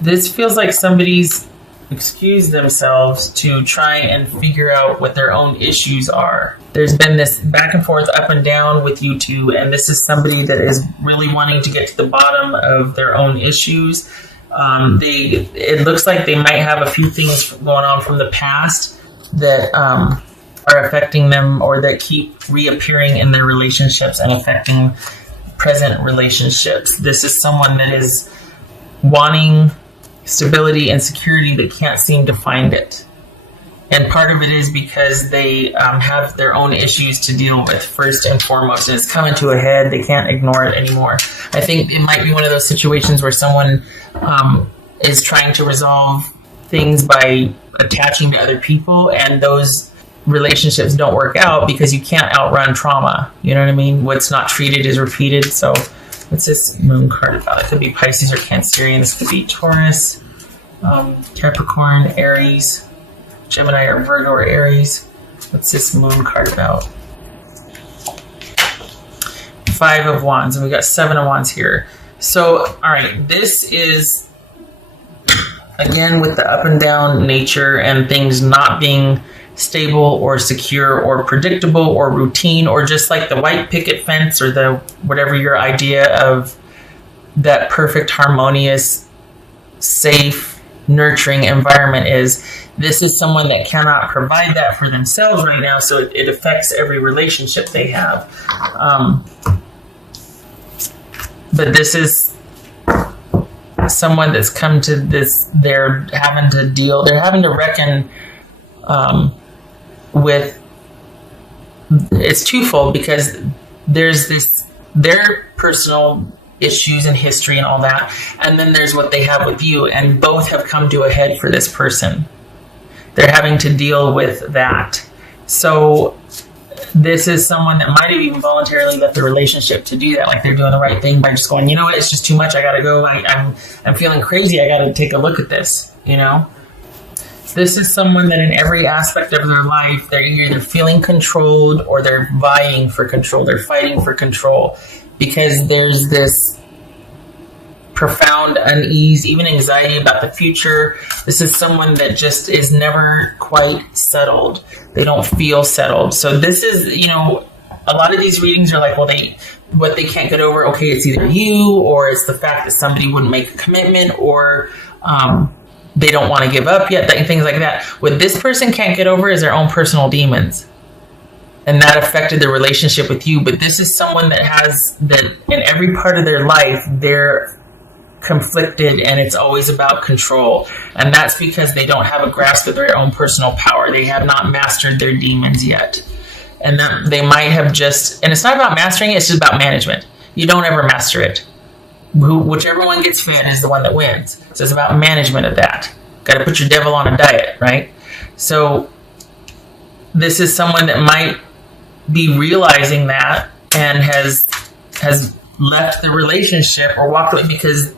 This feels like somebody's excused themselves to try and figure out what their own issues are. There's been this back and forth, up and down with you two, and this is somebody that is really wanting to get to the bottom of their own issues. It looks like they might have a few things going on from the past that are affecting them, or that keep reappearing in their relationships and affecting present relationships. This is someone that is wanting stability and security that can't seem to find it. And part of it is because they have their own issues to deal with first and foremost, and it's coming to a head. They can't ignore it anymore. I think it might be one of those situations where someone is trying to resolve things by attaching to other people, and those relationships don't work out because you can't outrun trauma. You know what I mean? What's not treated is repeated. So what's this moon card about? It could be Pisces or Cancerian. This could be Taurus, Capricorn, Aries, Gemini or Virgo or Aries. What's this moon card about? 5 of Wands, and we got 7 of Wands here. So, all right, this is, again, with the up and down nature and things not being stable or secure or predictable or routine, or just like the white picket fence, or the whatever your idea of that perfect, harmonious, safe, nurturing environment is. This is someone that cannot provide that for themselves right now, so it affects every relationship they have. But this is someone that's come to this, they're having to reckon with, it's twofold, because there's their personal issues and history and all that, and then there's what they have with you, and both have come to a head for this person. They're having to deal with that. So this is someone that might have even voluntarily left the relationship to do that. Like they're doing the right thing by just going, you know what, it's just too much. I got to go. I'm feeling crazy. I got to take a look at this, you know? This is someone that in every aspect of their life, they're either feeling controlled or they're vying for control. They're fighting for control because there's this profound unease, even anxiety about the future. This is someone that just is never quite settled. They don't feel settled. So this is, you know, a lot of these readings are like, well, what they can't get over, okay, it's either you, or it's the fact that somebody wouldn't make a commitment, or they don't want to give up yet, things like that. What this person can't get over is their own personal demons. And that affected their relationship with you. But this is someone that has that in every part of their life, they're conflicted, and it's always about control. And that's because they don't have a grasp of their own personal power. They have not mastered their demons yet. And that they might have just, and it's not about mastering it, it's just about management. You don't ever master it. Whichever one gets fed is the one that wins. So it's about management of that. Got to put your devil on a diet, right? So this is someone that might be realizing that and has left the relationship or walked away, because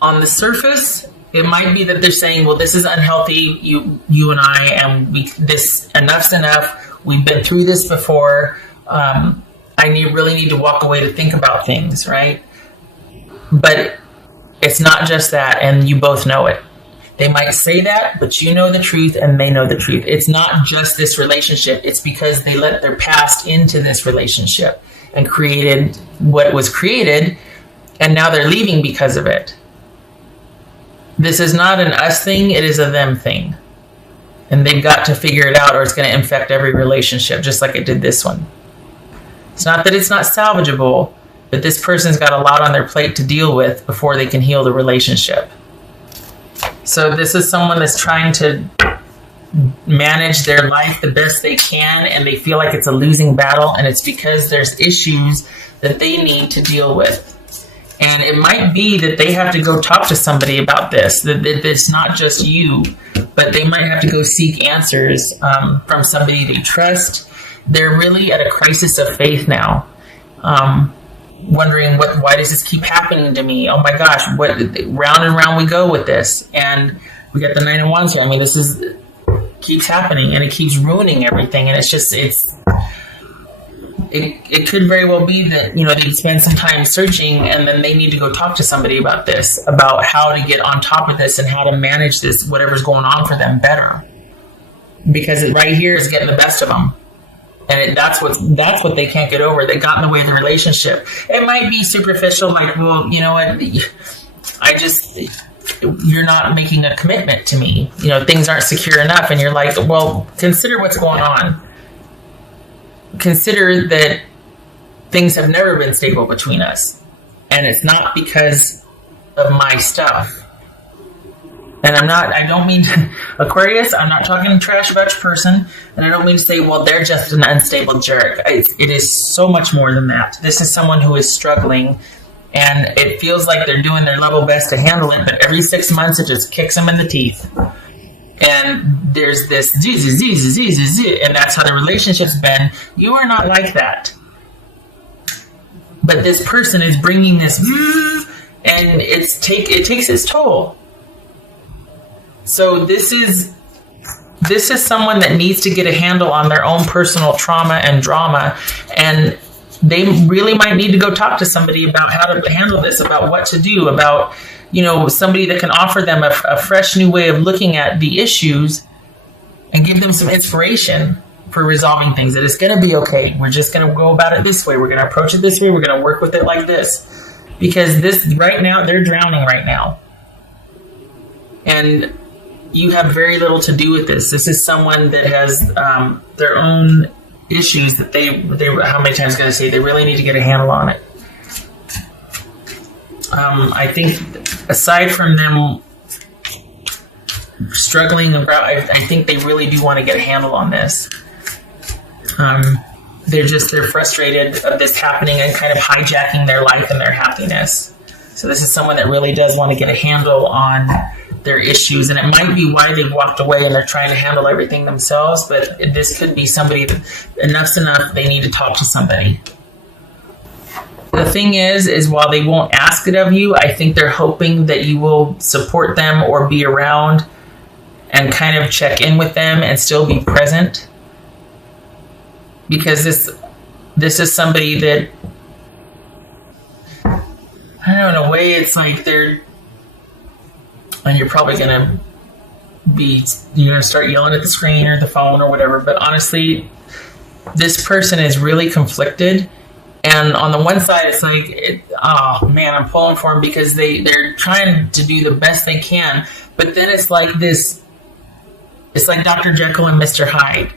on the surface it might be that they're saying, well, this is unhealthy, you and I, and this enough's enough, we've been through this before, I really need to walk away to think about things, right? But it's not just that, and you both know it. They might say that, but you know the truth and they know the truth. It's not just this relationship. It's because they let their past into this relationship and created what was created, and now they're leaving because of it. This is not an us thing, it is a them thing. And they've got to figure it out, or it's going to infect every relationship, just like it did this one. It's not that it's not salvageable, but this person's got a lot on their plate to deal with before they can heal the relationship. So this is someone that's trying to manage their life the best they can, and they feel like it's a losing battle, and it's because there's issues that they need to deal with. And it might be that they have to go talk to somebody about this, that it's not just you, but they might have to go seek answers from somebody they trust. They're really at a crisis of faith now, wondering, why does this keep happening to me? Oh my gosh, round and round we go with this. And we got the 9 of Wands here. I mean, it could very well be that, they spend some time searching and then they need to go talk to somebody about this, about how to get on top of this and how to manage this, whatever's going on for them better. Because it right here is getting the best of them. And that's what they can't get over. They got in the way of the relationship. It might be superficial, like, well, you know what, you're not making a commitment to me. Things aren't secure enough. And you're like, well, consider what's going on. Consider that things have never been stable between us. And it's not because of my stuff. And I don't mean to, Aquarius, I'm not talking trash about your person. And I don't mean to say, well, they're just an unstable jerk. It is so much more than that. This is someone who is struggling. And it feels like they're doing their level best to handle it. But every 6 months, it just kicks them in the teeth. And there's this and that's how the relationship's been. You are not like that. But this person is bringing this, and it takes its toll. So this is someone that needs to get a handle on their own personal trauma and drama, and they really might need to go talk to somebody about how to handle this, about what to do, about somebody that can offer them a fresh new way of looking at the issues and give them some inspiration for resolving things. That it's going to be okay. We're just going to go about it this way. We're going to approach it this way. We're going to work with it like this. Because this right now, they're drowning right now. And you have very little to do with this. This is someone that has their own issues that they how many times can I say, they really need to get a handle on it. I think aside from them struggling, I think they really do want to get a handle on this. They're frustrated of this happening and kind of hijacking their life and their happiness. So this is someone that really does want to get a handle on their issues, and it might be why they've walked away and they're trying to handle everything themselves, but this could be somebody that enough's enough, they need to talk to somebody. The thing is while they won't ask it of you, I think they're hoping that you will support them or be around and kind of check in with them and still be present. Because this is somebody that, I don't know, in a way it's like they're, and you're probably going to start yelling at the screen or the phone or whatever, but honestly, this person is really conflicted. And on the one side, it's like, oh man, I'm pulling for them because they're trying to do the best they can. But then it's like this, it's like Dr. Jekyll and Mr. Hyde.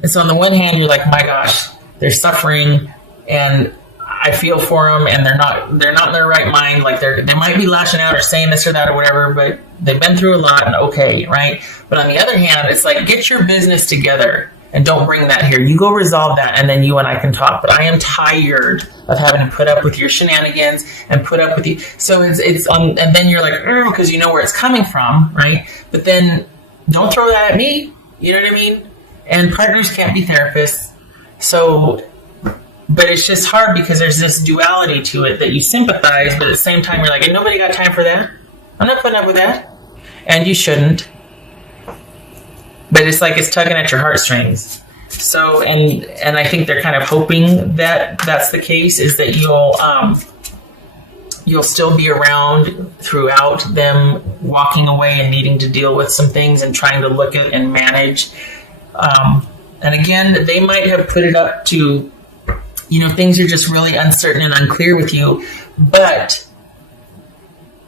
And so on the one hand, you're like, my gosh, they're suffering and I feel for them, and they're not in their right mind. Like they might be lashing out or saying this or that or whatever, but they've been through a lot and okay, right? But on the other hand, it's like, get your business together. And don't bring that here. You go resolve that, and then you and I can talk. But I am tired of having to put up with your shenanigans and put up with you. So it's and then you're like, because you know where it's coming from, right? But then don't throw that at me. You know what I mean? And partners can't be therapists. So, but it's just hard because there's this duality to it that you sympathize, but at the same time you're like, ain't nobody got time for that. I'm not putting up with that, and you shouldn't. But it's like it's tugging at your heartstrings. So, and I think they're kind of hoping that that's the case, is that you'll still be around throughout them walking away and needing to deal with some things and trying to look at and manage. And again, they might have put it up to, things are just really uncertain and unclear with you, but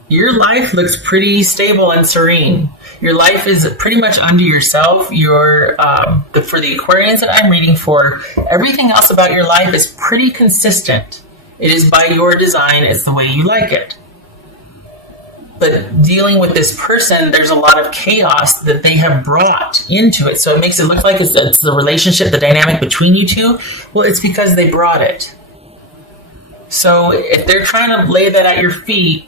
your life looks pretty stable and serene. Your life is pretty much unto yourself. For the Aquarians that I'm reading for, everything else about your life is pretty consistent. It is by your design. It's the way you like it. But dealing with this person, there's a lot of chaos that they have brought into it. So it makes it look like it's the relationship, the dynamic between you two. Well, it's because they brought it. So if they're trying to lay that at your feet,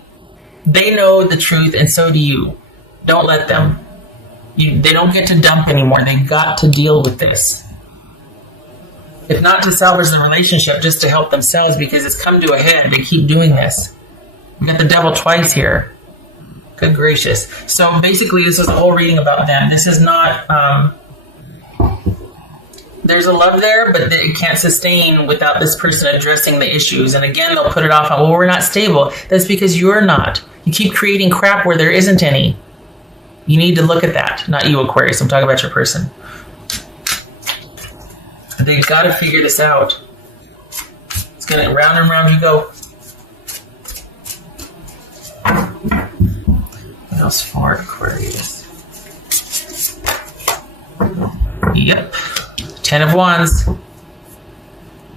they know the truth, and so do you. Don't let them. They don't get to dump anymore. They've got to deal with this. If not to salvage the relationship, just to help themselves, because it's come to a head. They keep doing this. We got the devil twice here. Good gracious. So basically, this is a whole reading about them. This is not there's a love there, but it can't sustain without this person addressing the issues. And again, they'll put it off on, well, we're not stable. That's because you're not. You keep creating crap where there isn't any. You need to look at that. Not you, Aquarius. I'm talking about your person. They've got to figure this out. It's going to round and round you go. What else for Aquarius? Yep. 10 of Wands.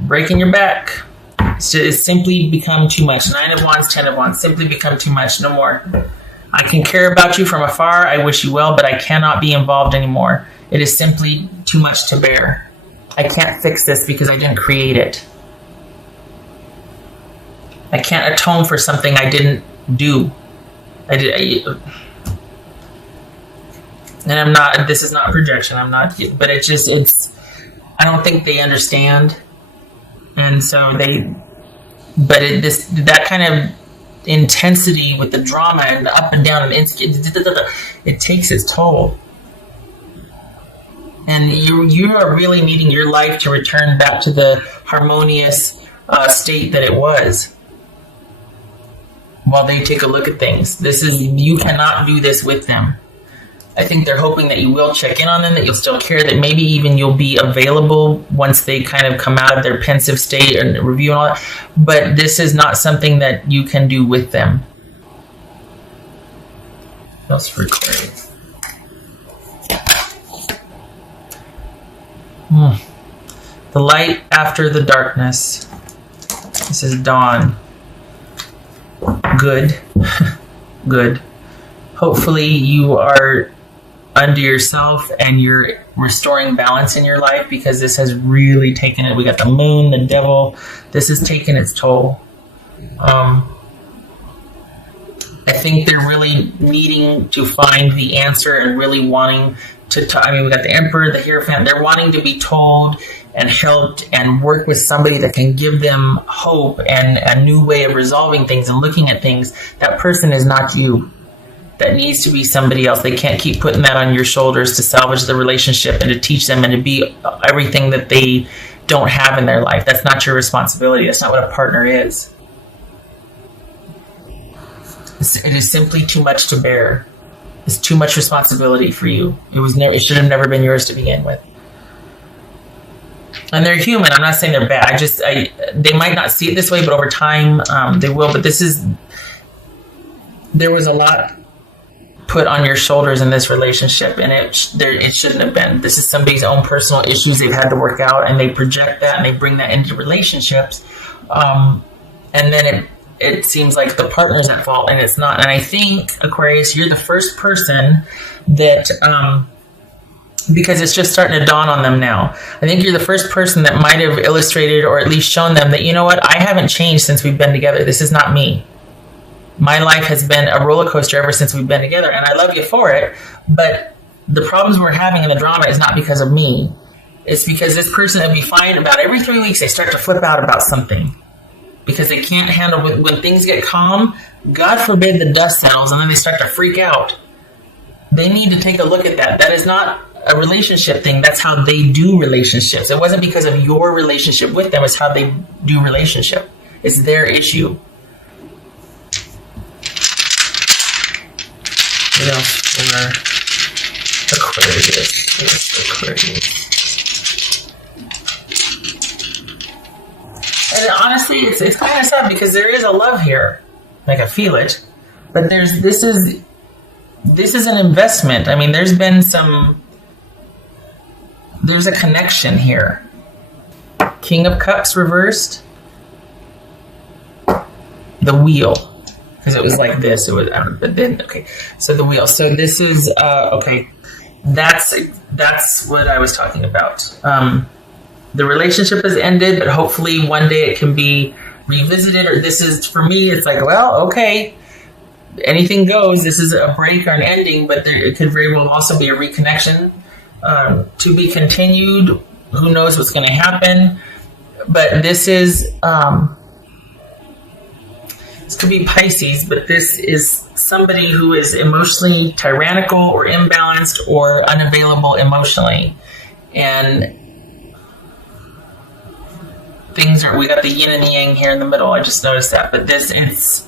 Breaking your back. It's simply become too much. 9 of Wands, 10 of Wands. Simply become too much. No more. I can care about you from afar. I wish you well, but I cannot be involved anymore. It is simply too much to bear. I can't fix this because I didn't create it. I can't atone for something I didn't do. And I'm not, this is not projection. I'm not, but I don't think they understand. And so that kind of intensity with the drama and the up and down and it takes its toll. And you are really needing your life to return back to the harmonious state that it was. While they take a look at things, you cannot do this with them. I think they're hoping that you will check in on them, that you'll still care, that maybe even you'll be available once they kind of come out of their pensive state and review and all that. But this is not something that you can do with them. What else for Aquarius? The light after the darkness. This is dawn. Good. Good. Hopefully you are unto yourself and you're restoring balance in your life, because this has really taken it. We got the moon, the devil. This has taken its toll. I think they're really needing to find the answer and really wanting to we got the Emperor, the Hierophant. They're wanting to be told and helped and work with somebody that can give them hope and a new way of resolving things and looking at things. That person is not you. That needs to be somebody else. They can't keep putting that on your shoulders to salvage the relationship and to teach them and to be everything that they don't have in their life. That's not your responsibility. That's not what a partner is. It is simply too much to bear. It's too much responsibility for you. It should have never been yours to begin with. And they're human. I'm not saying they're bad. They might not see it this way, but over time they will. But there was a lot put on your shoulders in this relationship, and it shouldn't have been. This is somebody's own personal issues they've had to work out, and they project that and they bring that into relationships. And then it seems like the partner's at fault, and it's not. And I think, Aquarius, you're the first person that, because it's just starting to dawn on them now, I think you're the first person that might have illustrated or at least shown them that, you know what, I haven't changed since we've been together. This is not me. My life has been a roller coaster ever since we've been together, and I love you for it, but the problems we're having in the drama is not because of me. It's because this person that we find about every 3 weeks, they start to flip out about something. Because they can't handle when things get calm, God forbid the dust settles, and then they start to freak out. They need to take a look at that. That is not a relationship thing. That's how they do relationships. It wasn't because of your relationship with them. It's how they do relationship. It's their issue. What else for Aquarius? Aquarius. And honestly, it's kind of sad because there is a love here. Like, I feel it. But this is an investment. I mean, there's a connection here. King of Cups reversed. The Wheel. Because it was like this. It was, but then, okay. So the Wheel. So this is, okay. That's what I was talking about. The relationship has ended, but hopefully one day it can be revisited. Or this is, for me, it's like, well, okay, anything goes. This is a break or an ending, but it could very well also be a reconnection to be continued. Who knows what's going to happen? But this is, this could be Pisces, but this is somebody who is emotionally tyrannical or imbalanced or unavailable emotionally. And we got the yin and the yang here in the middle. I just noticed that. But it's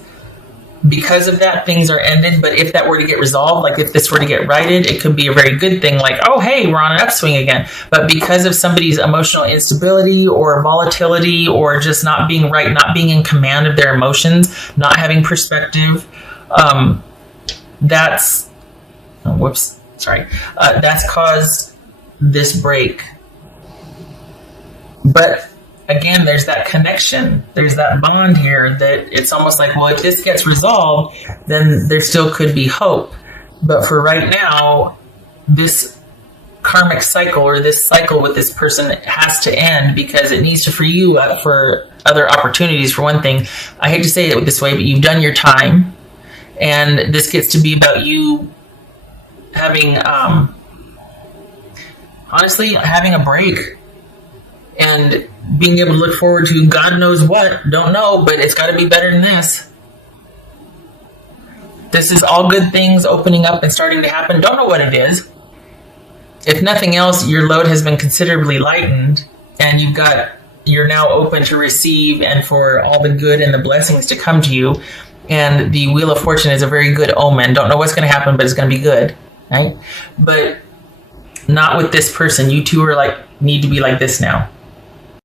because of that, things are ended. But if that were to get resolved, like if this were to get righted, it could be a very good thing. Like, oh, hey, we're on an upswing again. But because of somebody's emotional instability or volatility or just not being right, not being in command of their emotions, not having perspective, that's caused this break. But again, there's that connection. There's that bond here that it's almost like, well, if this gets resolved, then there still could be hope. But for right now, this karmic cycle or this cycle with this person has to end because it needs to free you up for other opportunities. For one thing, I hate to say it this way, but you've done your time. And this gets to be about you having, honestly, having a break. And being able to look forward to God knows what. Don't know, but it's got to be better than this. This is all good things opening up and starting to happen. Don't know what it is. If nothing else, your load has been considerably lightened, and you're now open to receive and for all the good and the blessings to come to you. And the Wheel of Fortune is a very good omen. Don't know what's going to happen, but it's going to be good, right? But not with this person. You two are need to be like this now.